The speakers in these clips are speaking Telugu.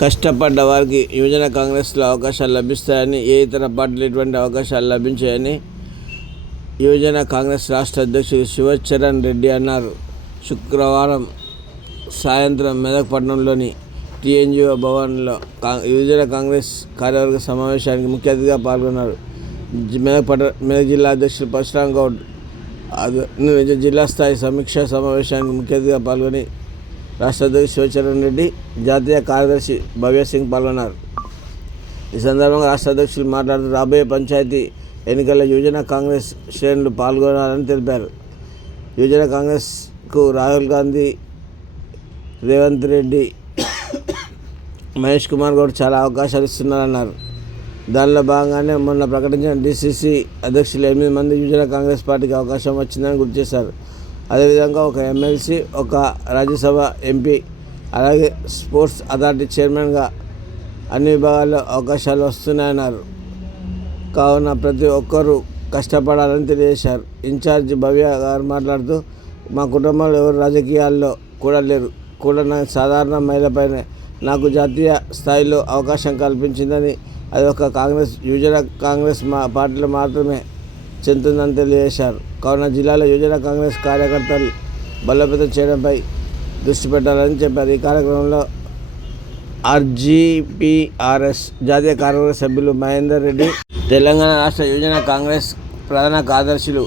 కష్టపడ్డ వారికి యువజన కాంగ్రెస్లో అవకాశాలు లభిస్తాయని ఏ ఇతర పార్టీలు ఎటువంటి అవకాశాలు లభించాయని యువజన కాంగ్రెస్ రాష్ట్ర అధ్యక్షుడు శివచరణ్ రెడ్డి అన్నారు. శుక్రవారం సాయంత్రం మెదక్ పట్టణంలోని టీఎన్జిఓ భవన్లో కా యువజన కాంగ్రెస్ కార్యవర్గ సమావేశానికి ముఖ్య అతిథిగా పాల్గొన్నారు. జి- మెదక్ పట్ట మెదక్ జిల్లా అధ్యక్షుడు పరశురాం గౌడ్ జిల్లా స్థాయి సమీక్షా సమావేశానికి ముఖ్య అతిథిగా పాల్గొని రాష్ట్ర అధ్యక్షుడు శివచరణ్ రెడ్డి జాతీయ కార్యదర్శి భవ్య సింగ్ పాల్గొన్నారు. ఈ సందర్భంగా రాష్ట్ర అధ్యక్షులు మాట్లాడుతూ రాబోయే పంచాయతీ ఎన్నికల్లో యువజన కాంగ్రెస్ శ్రేణులు పాల్గొనాలని తెలిపారు. యువజన కాంగ్రెస్కు రాహుల్ గాంధీ రేవంత్ రెడ్డి మహేష్ కుమార్ గౌడ్ చాలా అవకాశాలు ఇస్తున్నారన్నారు. దానిలో భాగంగానే మొన్న ప్రకటించిన డీసీసీ అధ్యక్షులు ఎనిమిది మంది యువజన కాంగ్రెస్ పార్టీకి అవకాశం వచ్చిందని గుర్తు చేశారు. అదేవిధంగా ఒక ఎమ్మెల్సీ ఒక రాజ్యసభ ఎంపీ అలాగే స్పోర్ట్స్ అథారిటీ చైర్మన్గా అన్ని విభాగాల్లో అవకాశాలు వస్తున్నాయన్నారు. కావున ప్రతి ఒక్కరూ కష్టపడాలని తెలియజేశారు. ఇన్ఛార్జ్ భవ్య గారు మాట్లాడుతూ మా కుటుంబంలో ఎవరు రాజకీయాల్లో కూడా లేరు. కూడా నా సాధారణ మహిళపైనే నాకు జాతీయ స్థాయిలో అవకాశం కల్పించిందని అది ఒక కాంగ్రెస్ యువజన కాంగ్రెస్ మా పార్టీలో మాత్రమే చెందుతుందని తెలియజేశారు. కావున జిల్లాలో యువజన కాంగ్రెస్ కార్యకర్తలు బలోపేతం చేయడంపై దృష్టి పెట్టాలని చెప్పారు. ఈ కార్యక్రమంలో ఆర్జీపీఆర్ఎస్ జాతీయ కార్యవర్గ సభ్యులు మహేందర్ రెడ్డి తెలంగాణ రాష్ట్ర యువజన కాంగ్రెస్ ప్రధాన కార్యదర్శులు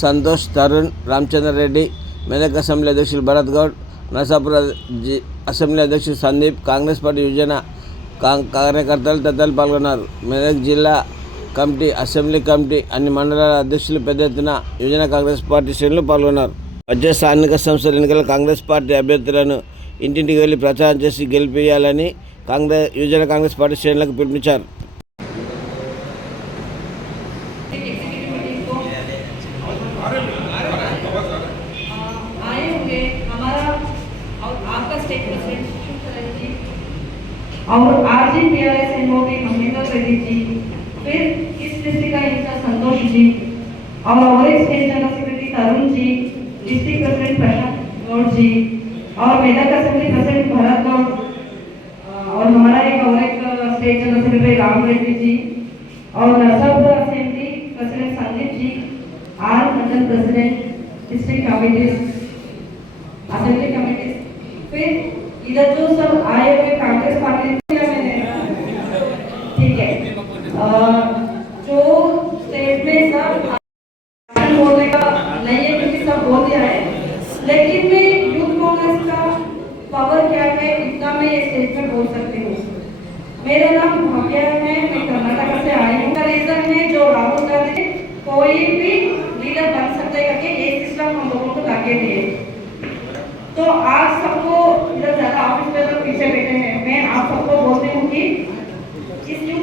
సంతోష్ తరుణ్ రామచంద్ర రెడ్డి మెదక్ అసెంబ్లీ అధ్యక్షులు భరత్ గౌడ్ నరసాపుర జి అసెంబ్లీ అధ్యక్షులు సందీప్ కాంగ్రెస్ పార్టీ యువజన కా- కార్యకర్తలు తదితరులు పాల్గొన్నారు. మెదక్ జిల్లా కమిటీ అసెంబ్లీ కమిటీ అన్ని మండలాల అధ్యక్షులు పెద్ద ఎత్తున యువజన కాంగ్రెస్ పార్టీ శ్రేణులు పాల్గొన్నారు వచ్చే స్థానిక సంస్థల ఎన్నికల కాంగ్రెస్ పార్టీ అభ్యర్థులను ఇంటింటికి వెళ్లి ప్రచారం చేసి గెలిపించాలని కాంగ్రెస్ యువజన కాంగ్రెస్ పార్టీ శ్రేణులకు పిలుపునిచ్చారు आए होंगे हमारा और आपका स्टेट प्रेसिडेंट शुक्र जी और R G P R S N O K Mahendra Reddy जी फिर इस डिस्ट्रिक्ट का इंचार्ज संतोष जी और हमारे state general secretary Tarun ji, district president Prashant Goud ji और मेदक असेंबली प्रेसिडेंट भरत गौड़ और हमारा एक और एक state general secretary Ram Reddy ji और Narsapur assembly president Sandeep ji, are mandal president, district committees assembly committees फिर इधर जो सब आए हुए कांग्रेस पार्टी जो स्टेट में सब बोलने का नहीं है क्योंकि सब बोल दिया है, लेकिन मैं यूथ कांग्रेस का पावर क्या है, इतना मैं स्टेज पे बोल सकती हूँ। मेरा नाम भाग्य है, मैं कर्नाटक से आई हूँ। रीजन है जो राहुल गांधी कोई भी लीडर बन सकते करके ये सिस्टम हम लोगों को लाके दिए तो आज सबको इधर ज़्यादा ऑफ़िस में लोग पीछे बैठे हैं मैं आप सबको बोलती हूँ कि इस यूथ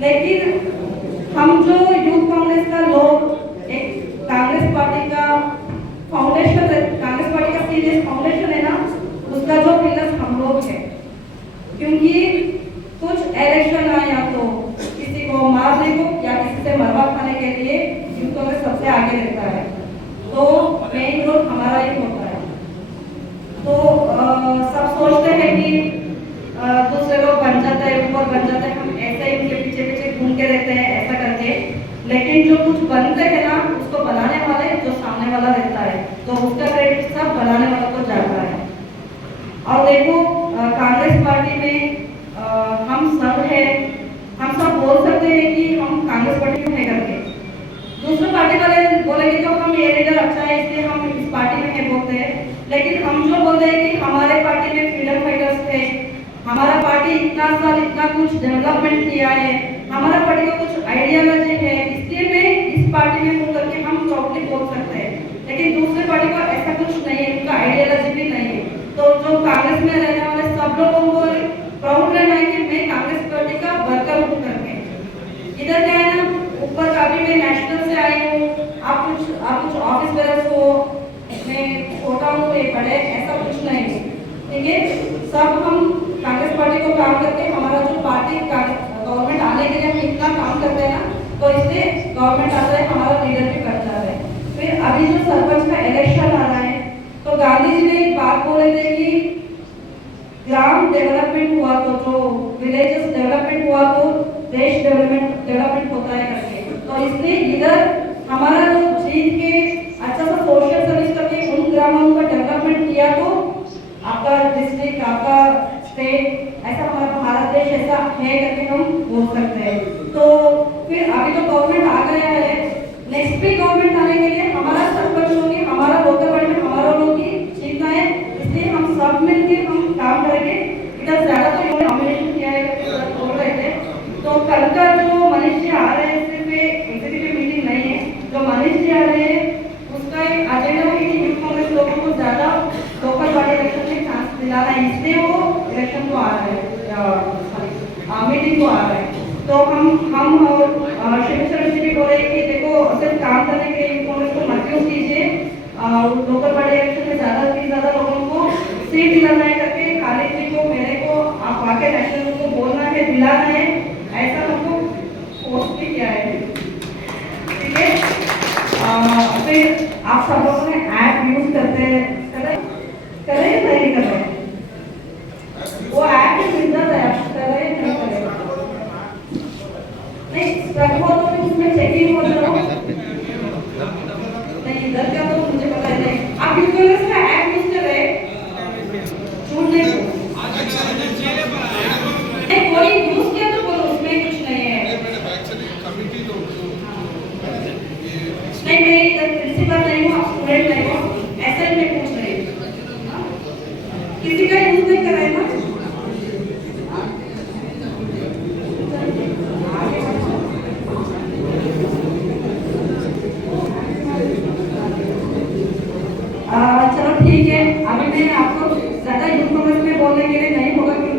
लेकिन हम जो यूथ कांग्रेस का लोग एक कांग्रेस पार्टी का फाउंडेशन कांग्रेस पार्टी का सीरियस फाउंडेशन है ना उसका जो पिलर्स हम लोग हैं। क्योंकि कुछ इलेक्शन आया तो किसी को मारने को या किसी से मरवा खाने के लिए यूथ कांग्रेस सबसे आगे रहता है। तो मेन रोल हमारा ही होता है। तो अ, सब सोचते हैं कि दूसरे लोग बन जाते हैं ऊपर बन जाते हैं हम ऐसे ही उनके पीछे पीछे घूम के रहते हैं ऐसा करके लेकिन जो कुछ बनते हैं ना उसको बनाने वाले जो सामने वाला रहता है। तो उसका क्रेडिट सब बनाने वाला को जाता है। और देखो कांग्रेस पार्टी में अ, हम सब है हम सब बोल सकते हैं कि हम कांग्रेस पार्टी में है करके। दूसरे पार्टी वाले बोलेंगे तो हम ये लीडर अच्छा है इसलिए हम इस पार्टी में है बोलते हैं। लेकिन हम जो बोलते हैं कि हमारे पार्टी में फ्रीडम फाइटर्स थे। हमारा पार्टी इतना साल इतना कुछ डेवलपमेंट किया है। हमारा पार्टी का कुछ आइडियोलॉजी है में हो करके हम चॉकलेट बोल सकते हैं। लेकिन दूसरे पार्टी को ऐसा कुछ नहीं है, उनका आइडियोलॉजी भी नहीं है। तो जो कांग्रेस में रहने वाले सब लोगों को प्राउड रहना है कि मैं कांग्रेस पार्टी का वर्कर हूँ करके। इधर क्या है ना, ऊपर का भी मैं नेशनल से आई हूँ। आप कुछ आप कुछ ऑफ़िस बेरस हो मैं छोटा हूँ मैं बड़े ऐसा कुछ नहीं है। ठीक है? सब हम कांग्रेस पार्टी को काम करके हमारा जो पार्टी गवर्नमेंट आने के लिए हम इतना काम करते हैं ना तो इसलिए गवर्नमेंट आ रहा है हमारा लीडर भी बढ़ जा रहा है। फिर अभी जो सरपंच का इलेक्शन आ रहा है तो गांधी जी ने एक बात बोले थे कि ग्राम डेवलपमेंट हुआ तो जो विलेजेस डेवलपमेंट हुआ तो देश डेवलपमेंट डेवलपमेंट होता है करके। तो इसलिए इधर हमारा जो जीत के अच्छा सा सोशल सर्विस करके उन ग्रामों का डेवलपमेंट किया तो आपका डिस्ट्रिक्ट आपका स्टेट ऐसा हमारा भारत देश, ऐसा है करके हम बोल सकते हैं। तो फिर अभी तो गवर्नमेंट आ गया है। नेक्स्ट भी गवर्नमेंट आने के लिए हमारा सरपंच होगी हमारा लोकल बॉडी में हमारा लोग ही जीतना है इसलिए हम सब मिलके हम काम करेंगे इधर ज़्यादा तो इन्होंने नॉमिनेशन किया है करके सर बोल रहे थे तो कल का जो मनीष जी आ रहे हैं सिर्फ़ एग्जीक्यूटिव मीटिंग नहीं है जो मनीष जी आ रहे हैं उसका एक एजेंडा है कि यूथ कांग्रेस लोगों को ज़्यादा लोकल बॉडी इलेक्शन में चांस दिलाना है इसलिए वो इलेक्शन को आ रहे हैं सॉरी मीटिंग को आ रहे हैं तो हम हम और शिव शरण जी भी बोल रहे हैं कि देखो सिर्फ़ काम करने के लिए यूथ कांग्रेस को मत यूज़ कीजिए लोकल बॉडी इलेक्शन में ज़्यादा से ज़्यादा लोगों को सीट दिलाना है करके खालिद जी को, मेरे को, आप आके नेशनल को बोलना है, दिलाना है, ऐसा हमको पोस्ट भी किया है। ठीक है? फिर आप सब लोगों ने ऐप यूज़ करते कर रहे कर हैं नहीं कर वो ऐप ही जाता है, आप कर हैं नहीं कर? नहीं स्ट्रक तो उसमें चेकिंग हो। जाओ नहीं इधर का तो मुझे पता है नहीं आप यूट्यूब का ऐप यूज़ कर रहे हैं झूठ नहीं बोलो। नहीं कोई यूज़ किया तो बोलो उसमें कुछ नहीं है नहीं मैं इधर प्रिंसिपल नहीं हूँ आप स्टूडेंट नहीं हो ऐसा ही मैं पूछ रही हूँ हाँ? किसी का यूज़ नहीं कर रहे ना आ, चलो ठीक है अभी मैं आपको ज़्यादा यूथ कांग्रेस में बोलने के लिए नहीं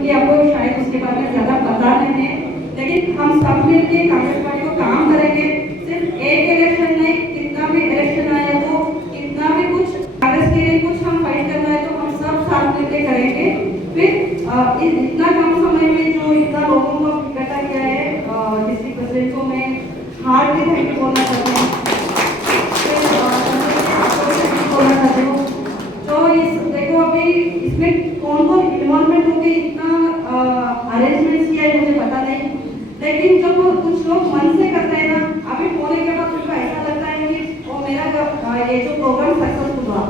क्योंकि आपको शायद उसके बारे में ज़्यादा पता नहीं है। लेकिन हम सब मिलकर कांग्रेस पार्टी को काम करेंगे सिर्फ़ एक इलेक्शन नहीं कितना भी इलेक्शन आया तो कितना भी कुछ कांग्रेस के लिए कुछ हम फाइट करना है तो हम सब साथ मिलके करेंगे फिर आ, इस- इतना कम समय में जो इतना लोगों को इकट्ठा किया है डिस्ट्रिक्ट प्रेसिडेंट को मैं हार्ट के थैंक यू बोलना चाहती हूँ फिर, आ, आपको भी thank you बोलना चाहती हूँ तो इस देखो अभी इसमें कौन कौन इन्वॉल्वमेंट होके इतना अरेंजमेंट किया है मुझे पता नहीं लेकिन जब कुछ लोग मन से करते हैं ना, अभी होने के बाद उनको ऐसा लगता है कि वो मेरा ये जो प्रोग्राम सक्सेसफुल हुआ,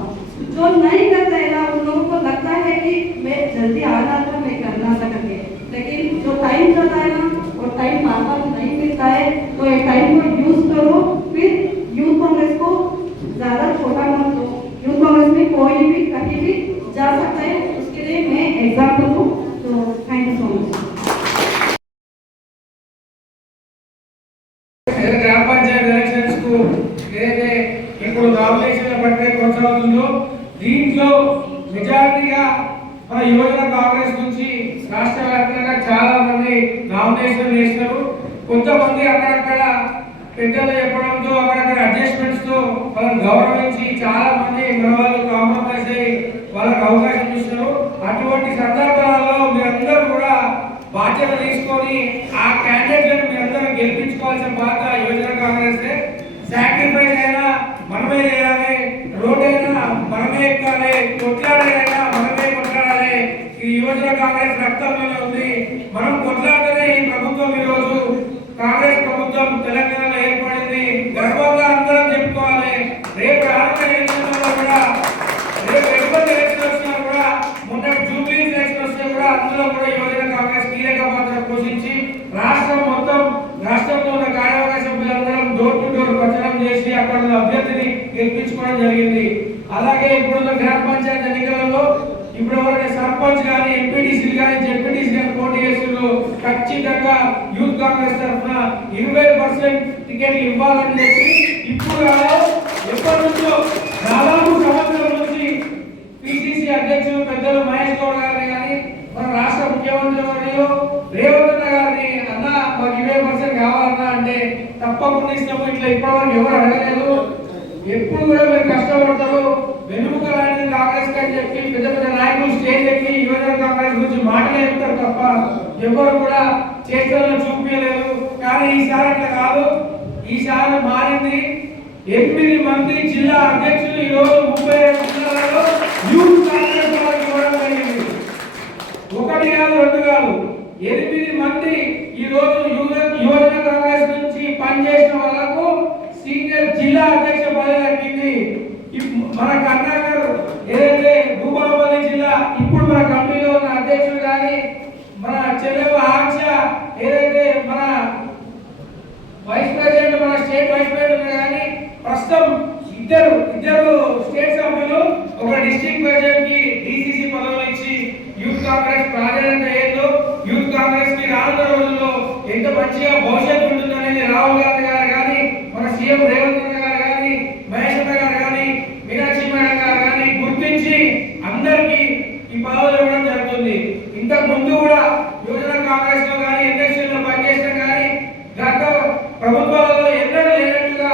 जो नहीं करते हैं ना, उन लोगों को लगता है कि मैं जल्दी आ आना था, मैं करना था करके। लेकिन जो टाइम चलता है ना, वो टाइम बार बार గ్రామ పంచాయతీ ఎలక్షన్స్కు ఏదైతే ఇప్పుడు నామినేషన్ల పట్టే కొనసాగుతుందో దీంట్లో మెజారిటీగా మన యువజన కాంగ్రెస్ నుంచి రాష్ట్ర వ్యాప్తంగా చాలా మంది నామినేషన్ చేసినారు. కొంతమంది అక్కడక్కడ పెద్దలు చెప్పడంతో అక్కడక్కడ అడ్జస్ట్మెంట్స్తో వాళ్ళని గౌరవించి చాలా మంది మన వాళ్ళు కాంప్రమైజ్ అయ్యి వాళ్ళకి అవకాశం ఇస్తున్నారు అటువంటి సందర్భాలలో బాధ్యత తీసుకొని ఆ క్యాండిడేట్లను మీరందరూ గెలిపించుకోవాల్సిన బాధ్యత యువజన కాంగ్రెస్ సాక్రిఫైస్ అయినా మనమే చేయాలి రోడ్ అయినా మనమే ఎక్కాలి కొట్లాడైనా మనమే కొట్లాడాలి. ఈ యువజన కాంగ్రెస్ రక్తంలోనే ఉంది. మనం కొట్లాడితేనే ఈ ప్రభుత్వం ఈరోజు కాంగ్రెస్ ప్రభుత్వం తెలంగాణలో ఏర్పడింది. గర్వంగా అందరం చెప్పుకోవాలి. రేపు రానున్న ఎన్నికల్లో కూడా రేపు ఎటువంటి ఎలక్షన్ వచ్చినా కూడా మొన్న జూబ్లీ ఎలక్షన్ కూడా అందులో కూడా యువజన కాంగ్రెస్ కీలక పాత్ర పోషించి రాష్ట్రం మొత్తం రాష్ట్రంలో ఉన్న కార్యవర్గ సభ్యులందరం డోర్ టు డోర్ ప్రచారం చేసి అక్కడ అభ్యర్థిని గెలిపించుకోవడం జరిగింది. అలాగే ఇప్పుడున్న గ్రామ పంచాయతీ ఎన్నికలలో ఇప్పుడు ఎవరైనా సర్పంచ్ కానీ ఎంపీటీసీలు కానీ జెడ్పీటీసీ కానీ పోటీ చేస్తున్నారు. ఖచ్చితంగా యూత్ కాంగ్రెస్ తరఫున ఇరవై పర్సెంట్ టికెట్లు ఇవ్వాలని చెప్పి ఇప్పుడు ఎప్పటి నుంచో దాదాపు సంవత్సరం నుంచి పిసిసి అధ్యక్షులు పెద్దలు మహేష్ గౌడ్ గారిని కానీ మన రాష్ట్ర ముఖ్యమంత్రి మరియు రేవంత్ గారిని అన్న మాకు ఇరవై పర్సెంట్ కావాలన్నా అంటే తప్పకుండా ఇస్తాము. ఇట్లా ఇప్పటివరకు ఎవరు అడగలేదు. ఎప్పుడు కూడా మీరు కష్టపడతారు. వెనుక లాంటి కాంగ్రెస్ అని చెప్పి పెద్ద పెద్ద నాయకులు స్టేజ్ ఎక్కి యువజన కాంగ్రెస్ గురించి మాటలు చెప్తారు తప్ప ఎవరు కూడా చేతుల్లో చూపించలేదు. కానీ ఈసారి అట్లా కాదు. ఈసారి మారింది. ఎనిమిది మంది జిల్లా అధ్యక్షులు ఈరోజు ముప్పై ఏడు జిల్లాలలో యూత్ కాంగ్రెస్ వాళ్ళకి ఇవ్వడం జరిగింది ఒకటి కాదు రెండు కాదు. ఎనిమిది మంది ఈ రోజు యువ- యువజన కాంగ్రెస్ నుంచి పనిచేసిన వాళ్ళకు సీనియర్ జిల్లా అధ్యక్ష పదవి దక్కింది. మన కర్ణాకర్ ఏదైతే భూపాలపల్లి జిల్లా ఇప్పుడు మన కంపెనీలో ఉన్న అధ్యక్షుడు కానీ మన చెల్లెవ ఆక్ష ఏదైతే మన వైస్ ప్రెసిడెంట్ మన స్టేట్ వైస్ ప్రెసిడెంట్ కానీ ప్రస్తుతం ఇద్దరు ఇద్దరు స్టేట్ సభ్యులు ఒక డిస్ట్రిక్ట్ ప్రెసిడెంట్కి డిసిసి పదవులు కాంగ్రెస్ ప్రాధాన్యత ఏందో యూత్ కాంగ్రెస్కి రానున్న రోజుల్లో ఎంత మంచిగా భవిష్యత్తు ఉంటుందనేది రాహుల్ గాంధీ గారు కానీ మన సీఎం రేవంత్ రెడ్డి గారు కానీ మహేష్ అన్న గారు కానీ మీనాక్షి మేడం గారు కానీ గుర్తించి అందరికీ ఈ పదవులు ఇవ్వడం జరుగుతుంది. ఇంతకు ముందు కూడా యువజన కాంగ్రెస్లో కానీ ఎన్ఎస్ఎల్లో పనిచేసిన కానీ గత ప్రభుత్వాలలో ఎన్నడూ లేనట్టుగా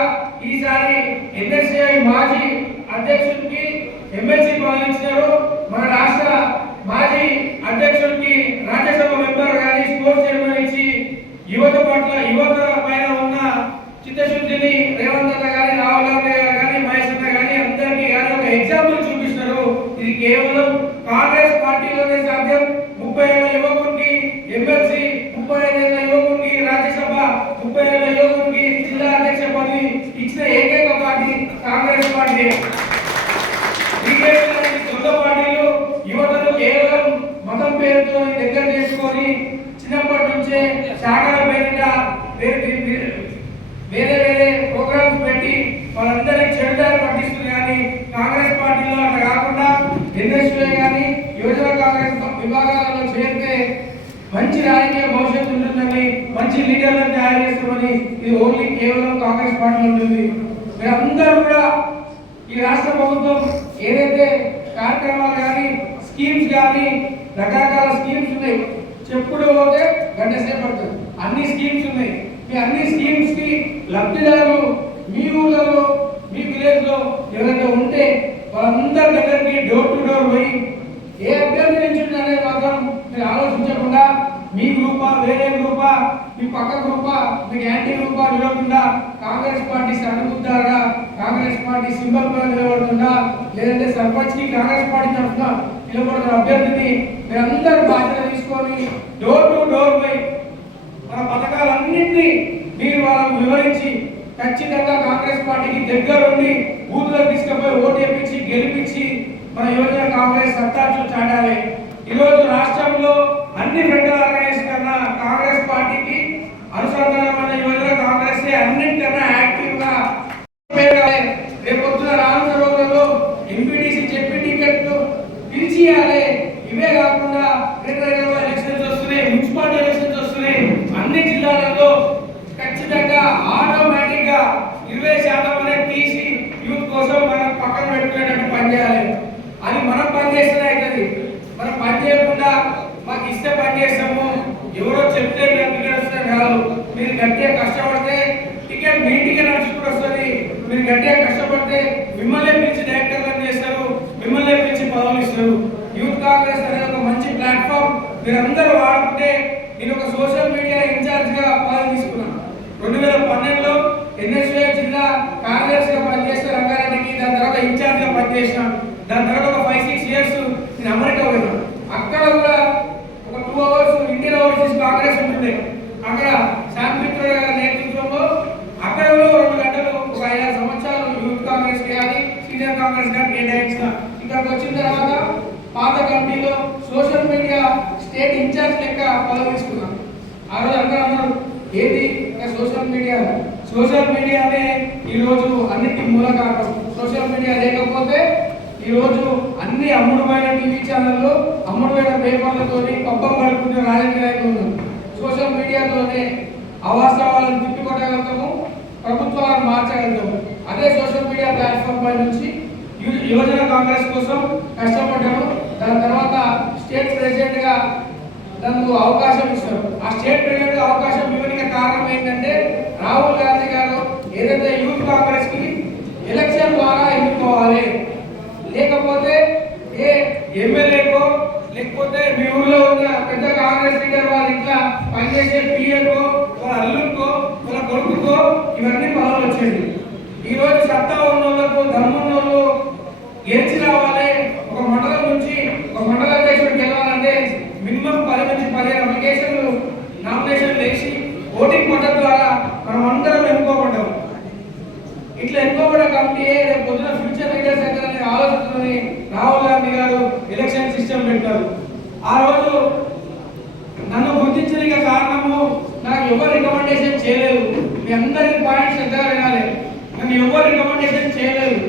ఈసారి ఎన్ఎస్ఏ మాజీ అధ్యక్షుడికి ఎమ్మెల్సీ పాలించారు ఇచ్చారు మన రాష్ట్ర మాజీ అధ్యక్షుడికి రాజ్యసభ మెంబర్ కానీ స్పోర్ట్స్ చైర్మన్ ఇచ్చి యువత పట్ల యువత పైన ఉన్న చిత్తశుద్ధిని రేవంత్ అన్న గాని రాహుల్ గాంధీ గారు కానీ మహేష్ అన్న గాని అందరికీ కానీ ఒక ఎగ్జాంపుల్ చూపిస్తారు ఇది కేవలం కాంగ్రెస్ పార్టీలోనే సాధ్యం. ముప్పై ఏళ్ళ యువకుడికి ఎమ్మెల్సీ ముప్పై ఐదేళ్ళ యువకుడికి రాజ్యసభ ముప్పై ఏళ్ళ యువకుడికి జిల్లా అధ్యక్ష పదవి ఇచ్చిన ఏకైక పార్టీ కాంగ్రెస్ పార్టీ. సొంత పార్టీలు యువతను కేవలం మతం పేరుతో దగ్గర చేసుకొని చిన్నప్పటి నుంచే శాఖల పేరిట వేరే వేరే- వేరే వేరే ప్రోగ్రామ్స్ పెట్టి వాళ్ళందరినీ చెడుదారి పట్టిస్తుంది కానీ కాంగ్రెస్ పార్టీలో అట్లా కాకుండా ఎన్ఎస్ఏ కానీ యువజన కాంగ్రెస్ విభాగాలలో చేరితే మంచి రాజకీయ భవిష్యత్తు ఉంటుందని మంచి లీడర్లను ఉంటుంది ఇది ఓన్లీ కేవలం కాంగ్రెస్ పార్టీ ఉంటుంది మీరందరూ కూడా ఈ రాష్ట్ర ప్రభుత్వం ఏదైతే కార్యక్రమాలు కానీ స్కీమ్స్ కానీ రకరకాల స్కీమ్స్ ఉన్నాయి. చెప్పుడు పోతే గంట సేపు పడుతుంది. అన్ని స్కీమ్స్ ఉన్నాయి. మీ అన్ని స్కీమ్స్కి లబ్ధిదారులు మీ ఊళ్ళలో మీ విలేజ్లో ఎవరైతే ఉంటే వాళ్ళందరి దగ్గరికి డోర్ టు డోర్ పోయి ఏ అభ్యర్థి నుంచి అనేది మాత్రం మీరు ఆలోచించకుండా మీ గ్రూపా వేరే గ్రూపా మీ పక్క గ్రూపా మీకు యాంటీ గ్రూపా నిలవకుండా కాంగ్రెస్ పార్టీ సడుగుతారా కాంగ్రెస్ పార్టీ సింబల్ పైన నిలబడుతుందా? లేదంటే సర్పంచ్కి కాంగ్రెస్ పార్టీ తరఫున నిలబడుతున్న అభ్యర్థిని మీరందరూ బాధ్యత తీసుకొని డోర్ టు డోర్ పోయి మన పథకాలన్నింటినీ మీరు వాళ్ళకు వివరించి ఖచ్చితంగా కాంగ్రెస్ పార్టీకి దగ్గరుండి బూత్లకు తీసుకుపోయి ఓటు వేయించి గెలిపించి మన యువజన కాంగ్రెస్ సత్తాచు చాటాలి. ఈరోజు రాష్ట్రంలో అన్ని ఫెడరల్ ఆర్గనైజేషన్ కన్నా కాంగ్రెస్ పార్టీకి అనుసంధానమైన యువత కాంగ్రెస్ అన్నింటికన్నా యాక్టివ్గా గా పెరగాలి. రేపు పొద్దున రానున్న రోజుల్లో ఎంపీటీసీ చెప్పి టికెట్లు పిలిచియాలి ఇవే కాకుండా రెండు వేల ఎలక్షన్స్ వస్తున్నాయి మున్సిపాలిటీ ఎలక్షన్స్ వస్తున్నాయి అన్ని జిల్లాలలో ఖచ్చితంగా ఆటోమేటిక్గా ఇరవై శాతం అనేది తీసి యూత్ కోసం మనం పక్కన పెట్టుకునేటట్టు పనిచేయాలి అది మనం పనిచేస్తేనే అవుతుంది మనం పని చేయకుండా మాకు ఇస్తే పని చేస్తాము ఎవరో చెప్తే మేము టికెట్ కాదు మీరు గట్టిగా కష్టపడితే టికెట్ మీ టికెట్ నడుచుకుంటూ వస్తుంది మీరు గట్టిగా కష్టపడితే మిమ్మల్ని పిలిచి డైరెక్టర్లను చేస్తారు మిమ్మల్ని పిలిచి పదవులు ఇస్తారు యూత్ కాంగ్రెస్ అనేది ఒక మంచి ప్లాట్ఫామ్ మీరందరూ వాడుకుంటే నేను ఒక సోషల్ మీడియా ఇన్ఛార్జ్గా పదవి తీసుకున్నాను. రెండు వేల పన్నెండులో ఎన్ఎస్ఏ జిల్లా కార్యదర్శి గా పనిచేసిన రంగారెడ్డికి దాని తర్వాత ఇన్ఛార్జ్గా దాని తర్వాత ఒక ఫైవ్ సిక్స్ ఇయర్స్ నేను అమెరికా పోయినా. అక్కడ కూడా ఒక two hours Indian overseas Congress ఉంటుంది అక్కడ శాంతి మిత్ర నేతృత్వంలో అక్కడ కూడా రెండు గంటలు ఒక ఐదారు సంవత్సరాలు యూత్ కాంగ్రెస్ కానీ సీనియర్ కాంగ్రెస్ కానీ కేటాయించిన ఇక్కడికి వచ్చిన తర్వాత పాత కమిటీలో సోషల్ మీడియా స్టేట్ ఇన్ఛార్జ్ లెక్క పదవి తీసుకున్నాను ఆ రోజు అందరూ అన్నారు సోషల్ మీడియా? సోషల్ మీడియానే ఈరోజు రోజు అన్నిటి మూల కారణం. సోషల్ మీడియా లేకపోతే ఈరోజు అన్ని అమ్ముడుమైన టీవీ ఛానళ్ళు అమ్ముడుమైన పేపర్లతో పబ్బం గడుపుకునే రాజకీయ నాయకులు ఉన్నారు. సోషల్ మీడియాతోనే అవాస్తవాలను తిప్పికొట్టగలుగుతాము ప్రభుత్వాలను మార్చగలుగుతాము. అదే సోషల్ మీడియా ప్లాట్ఫామ్ పై నుంచి యువజన కాంగ్రెస్ కోసం కష్టపడ్డాను దాని తర్వాత స్టేట్ ప్రెసిడెంట్గా నన్ను అవకాశం ఇచ్చారు. ఆ స్టేట్ ప్రెసిడెంట్ అవకాశం ఇవ్వడానికి కారణం ఏంటంటే రాహుల్ గాంధీ గారు ఏదైతే యూత్ కాంగ్రెస్కి ఎలక్షన్ ద్వారా ఎన్నుకోవాలి లేకపోతే ఏ ఎమ్మెల్యేకో లేకపోతే మీ ఊర్లో ఉన్న పెద్ద కాంగ్రెస్ లీడర్ వాళ్ళ ఇంట్లో పనిచేసే పిఏకో వాళ్ళ అల్లుకో వాళ్ళ కొడుకుకో ఇవన్నీ పనులు వచ్చేది ఈరోజు సత్తా ఉన్న వాళ్ళకు దమ్మున్న వాళ్ళు గెలిచి రావాలి. ఒక మండలం నుంచి ఒక మండల అధ్యక్షుడు గెలవాలంటే మినిమం పది నుంచి పదిహేను అప్లికేషన్లు నామినేషన్ వేసి ఓటింగ్ పద్ధతి ద్వారా మనం అందరం ఎన్నుకోబడ్డాం. ఇట్లా ఎన్నుకోబడ్డ కమిటీ రేపు పొద్దున ఫ్యూచర్ లీడర్స్ అవుతారనే ఆలోచనతోని రాహుల్ గాంధీ గారు ఎలక్షన్ సిస్టమ్ పెట్టారు. ఆ రోజు నన్ను గుర్తించడానికి కారణము నాకు ఎవరు రికమెండేషన్ చేయలేదు. మీ అందరి పాయింట్స్ ఎంతగా వినాలి? నన్ను ఎవరు రికమెండేషన్ చేయలేదు.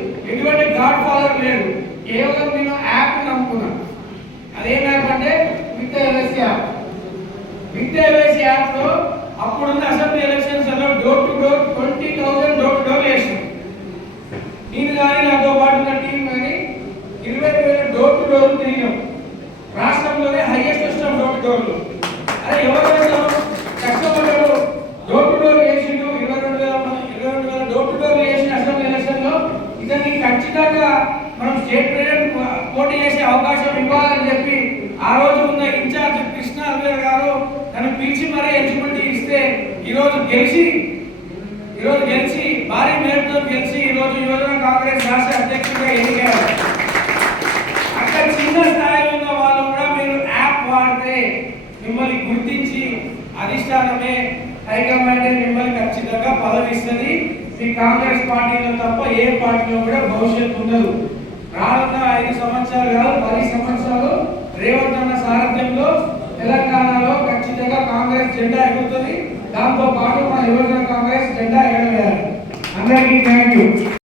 ఎటువంటి గాడ్ ఫాదర్ లేడు. కేవలం నేను యాప్ నమ్ముకున్నాను అదేం యాప్ అంటే విత్ యాప్ విత్ యాప్లో అప్పుడున్న అసెంబ్లీ ఎలక్షన్స్లో door to door twenty thousand door to door చేసాం నేను కానీ నాతో పాటు ఉన్న టీం కానీ ఇరవై వేల డోర్ టు డోర్ తిరిగాం. రాష్ట్రంలోనే హైయెస్ట్ ఇష్టం డోర్ టు డోర్లు అదే ఎవరు వేశారు కష్టపడ్డాడు డోర్ టు డోర్ చేసిండు ఇరవై రెండు వేల మంది- ఇరవై రెండు వేల డోర్ టు డోర్ చేసిన అసెంబ్లీ ఎలక్షన్లో ఇతనికి ఖచ్చితంగా మనం స్టేట్ ప్రెసిడెంట్ పోటీ చేసే అవకాశం ఇవ్వాలని చెప్పి ఆ రోజు ఉన్న ఇన్ఛార్జ్ కృష్ణ అల్వేర్ గారు తను పిలిచి మరీ ఎలిజిబిలిటీ ఇస్తే ఈరోజు గెలిచి ఈ రోజు గెలిచి భారీ మేరతో గెలిచి ఈ రోజు యువజన కాంగ్రెస్ రాష్ట్ర అధ్యక్షుడిగా ఎన్నికయ్యారు అక్కడ చిన్న స్థాయిలో ఉన్న వాళ్ళు కూడా మీరు యాప్ వాడితే మిమ్మల్ని గుర్తించి అధిష్టానమే హైకమాండ్ మిమ్మల్ని ఖచ్చితంగా పదవిస్తుంది. మీ కాంగ్రెస్ పార్టీలో తప్ప ఏ పార్టీలో కూడా భవిష్యత్తు ఉండదు. రానున్న ఐదు సంవత్సరాలు కాదు పది సంవత్సరాలు రేవంత్ అన్న సారథ్యంలో తెలంగాణలో ఖచ్చితంగా కాంగ్రెస్ జెండా ఎగురుతుంది. దాంతో పాటు మన యువజన కాంగ్రెస్ జెండా ఎగరవేయాలి. అందరికీ థ్యాంక్